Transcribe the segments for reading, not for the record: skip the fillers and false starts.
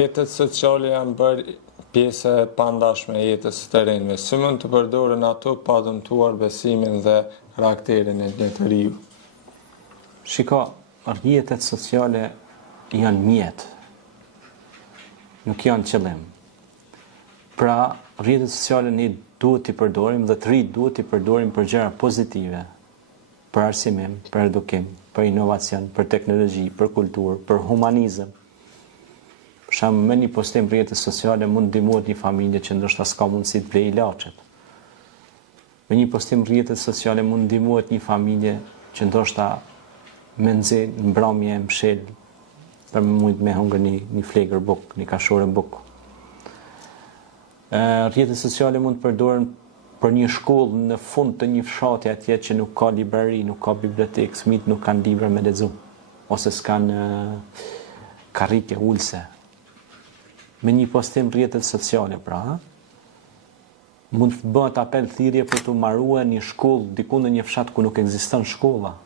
Jetët sociale janë bërë pjesë e pandashme e jetës të rinjve. Si mund të përdoren ato pa dëmtuar besimin dhe karakterin e njeriu? Shiko, rrjetet sociale janë mjet, nuk janë qëllim. Pra, rrjetet sociale ne duhet t'i përdorim dhe të rinjt duhet t'i përdorim për gjëra pozitive, për arsimim, për edukim, për inovacion, për teknologji, për kulturë, për humanizëm. Për shembull, me një postim rrjete sociale mund ndihmohet një familje që ndoshta s'ka mundësi të blejë ilaçet. Me një postim rrjete sociale mund ndihmohet një familje që ndoshta me nxeh në mbrëmje mshël për mund me hungër një flegër buk, një kashore buk. Rrjetet sociale mund të përdoren për një shkollë në fund të një fshati atje që nuk ka librari, nuk ka bibliotekë, fëmijët nuk kanë libra me lexu, ose s'kan karrike ulse. Me një postim rrjetet sociale, pra, mund të bëhet apel thirrje për të marruar një shkollë diku në një fshat ku nuk ekziston shkolla.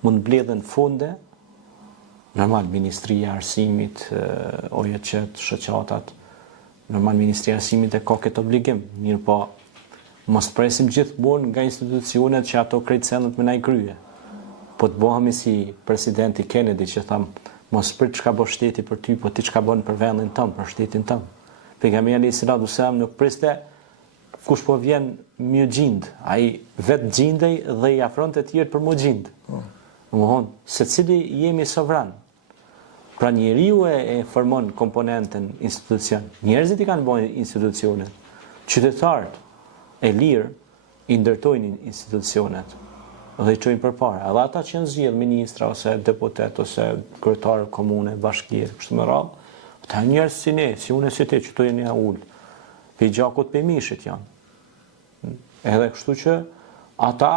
Mund mbledhen fonde, normal Ministria e Arsimit, OJC, shoqatat, normal Ministria e Arsimit e ka këtë obligim, mirë po mos presim gjithmonë nga institucionet që ato krejtësendet me na i krye. Po të bëhemi si presidenti Kennedy që thamë, mos për çka bën shteti për ty, po ti çka bën për vendin tënd, për shtetin tënd. Pejgamberi alayhis salam nuk priste kush po vjen më gjind, ai vetë gjindej dhe i afronte të tjerë për më gjind. Domthon, secili jemi sovran. Pra njeriu e formon komponentën institucion. Njerëzit i kanë bërë institucionet. Qytetarët e lirë i ndërtojnë institucionet dhe i çojnë përpara. Edhe ata që janë zgjedhur ministra ose deputet ose kryetar komune, bashkie, kështu me radhë, ata njerëz si ne, si unë si ti që tu jeni ul. Pe gjakut pe mishit janë. Edhe kështu që ata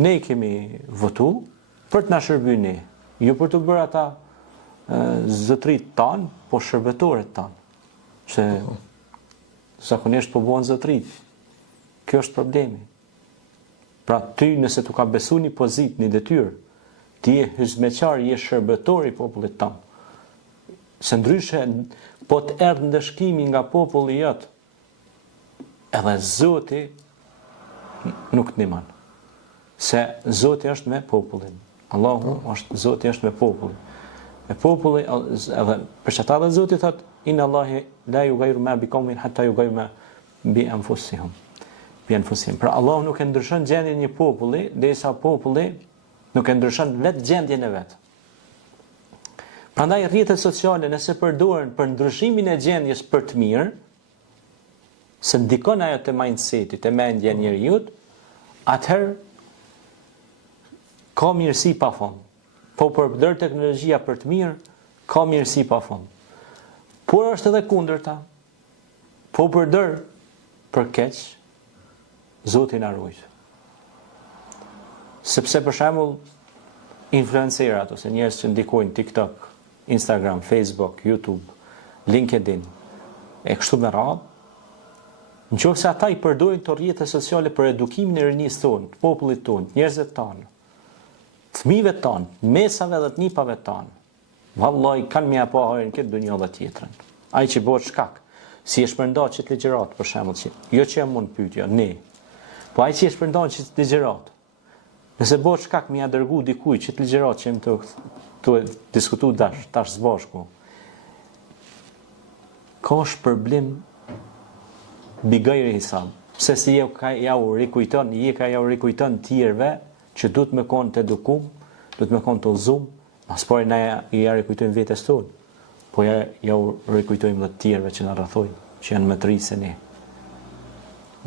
ne kemi votu për të na shërbyer ne, jo për të bërë ata zotrit tan, po shërbëtorët tan. Se zakonisht po bëhen zotrit. Kjo është problemi. Pra ty nëse tu ka besu një pozit, një detyrë, ti je hizmeqar, je shërbëtor i popullit tanë. Se ndryshe, po të erdhë ndëshkimi nga populli jot, edhe Zoti nuk të ndihmon. Se Zoti është me popullin. Allahu është Zoti është me popullin. E populli edhe për çata dhe Zoti thotë inna Allahi la yughayyiru ma biqawmin hatta yughayyiru ma bi anfusihim. Pra Allah nuk e ndryshon gjendjen e një populli, derisa populli nuk e ndryshon vetë gjendjen e vet. Prandaj rrjetet sociale nëse përdoren për ndryshimin e gjendjes për të mirë, se ndikon ajo te mindseti, te mendja e njeriu, atëherë ka mirësi pafund. Po përdor teknologjia për të mirë, ka mirësi pafund. Por është edhe kundërta. Po përdor për keq, Zoti na ruaj. Sepse për shembull influencerat ose njerëz që ndikojnë TikTok, Instagram, Facebook, YouTube, LinkedIn, e kështu me radhë, nëse ata i përdorin të rrjete sociale për edukimin e rinisë tonë, të popullit tonë, njerëzve tonë, fëmijëve tonë, mesave dhe të nipave tonë, vallahi kanë më apo hajrin këtë dunjë dhe tjetrën. Ai që bëhet shkak, si e shpërndan çet ligjërat për shembull, që jo që mund pyetja, ne. Po ai që e shpërndan çet ligjërat. Nëse bëhet shkak më ia dërgu dikujt çet ligjërat që më të diskutu tash së bashku. Ka shpërblim bigajri hisab. Pse si ja u rikujton tjerëve që duhet me konë të edukum, duhet me konë të udhëzum, as por na ja rikujtojmë vetes tonë, po ja u rikujtojmë dhe të tjerëve që na rrethojnë, që janë më të ri se ne.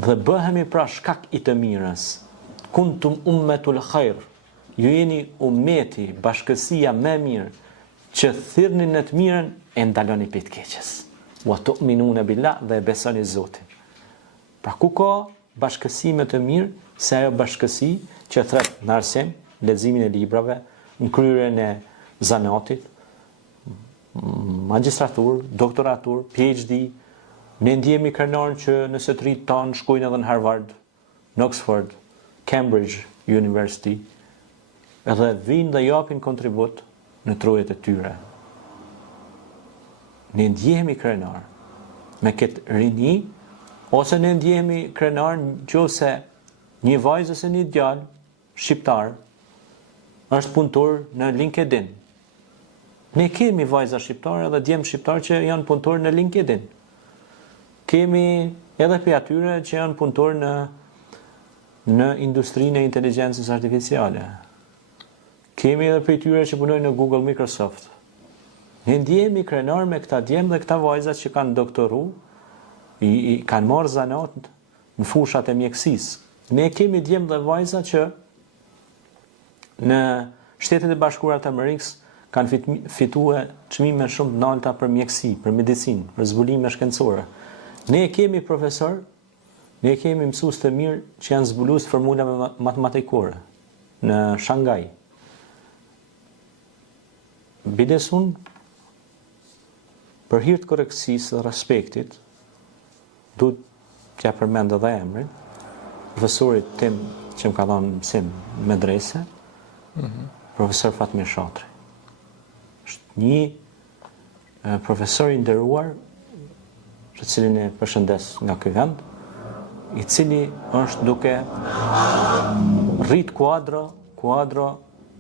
Dhe bëhemi pra shkak i të mirës. Kuntum ummetul khair. Ju jeni ummeti, bashkësia më mirë që thirrni në të mirën e ndaloni prej të keqes. Wa tu'minuna billah dhe besoni Zotin. Pra ku ka bashkësi më të mirë se ajo bashkësi që thret në arsim, leximin e librave, në kryerjen e zanatit, magjistratur, doktoratur, PhD. Ne ndjehemi krenar që nëse të rinjt tanë shkojnë edhe në Harvard, në Oxford, Cambridge University, edhe vinë dhe japin kontribut në trojet e tyre. ne ndjehemi krenar me këtë rini, ose ne ndjehemi krenar nëse një vajzë ose një djalë shqiptar është punëtor në LinkedIn. Ne kemi vajza shqiptare dhe djemë shqiptar që janë punëtor në LinkedIn. Kemi edhe për atyre që janë punëtor në industrinë e inteligjencës artificiale. Kemi edhe për atyre që punojnë në Google, Microsoft. Ne ndjehemi krenar me këta djemë dhe këta vajza që kanë doktoru, i kanë marrë zanat në fushat e mjekësisë. Ne kemi djemë dhe vajza që në Shtetet e Bashkuara të Amerikës kanë fituar çmime shumë të larta për mjekësi, për medicinë, për zbulime shkencore. Ne kemi profesor, ne kemi mësues të mirë që janë zbuluar formulave matematikore në Shanghai. Bidesun për hir të korrektësisë dhe respektit, duhet t'ja përmend edhe emrin, profesorit tim që më ka dhënë mësim në medrese, profesor Fatmir Shatri. Është një profesor i nderuar, të cilin e përshëndes nga ky vend, i cili është duke rrit kuadro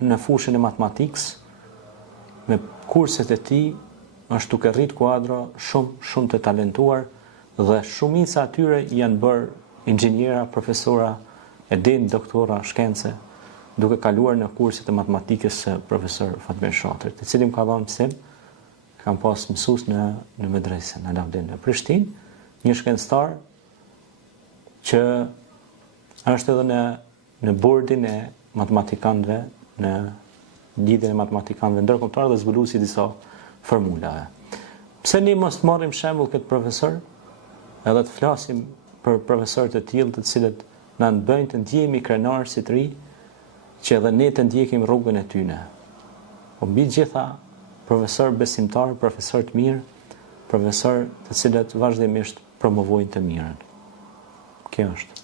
në fushën e matematikës, me kurset e tij është duke rrit kuadro shumë të talentuar dhe shumica atyre janë bërë inxhiniera, profesora, e din doktora shkence, duke kaluar në kurset e matematikës së profesor Fatmir Shatrit, i cili më ka dhënë mësim, kam pas mësues në medrese, në Lavdin, në Prishtinë, një shkencëtar që është edhe në bordin e matematikanëve, në lidhjen e matematikanëve ndërkombëtar dhe zbuluesi i disa formulave. Pse ne mos marrim shembull këtë profesor, edhe të flasim për profesorë të tillë të cilët na bëjnë të ndjehemi krenar si të ri, që edhe ne të ndjekim rrugën e tyre. Po mbi gjitha, profesor besimtar, profesor të mirë, profesor të cilët vazhdimisht promovojnë të mirën. Kjo është.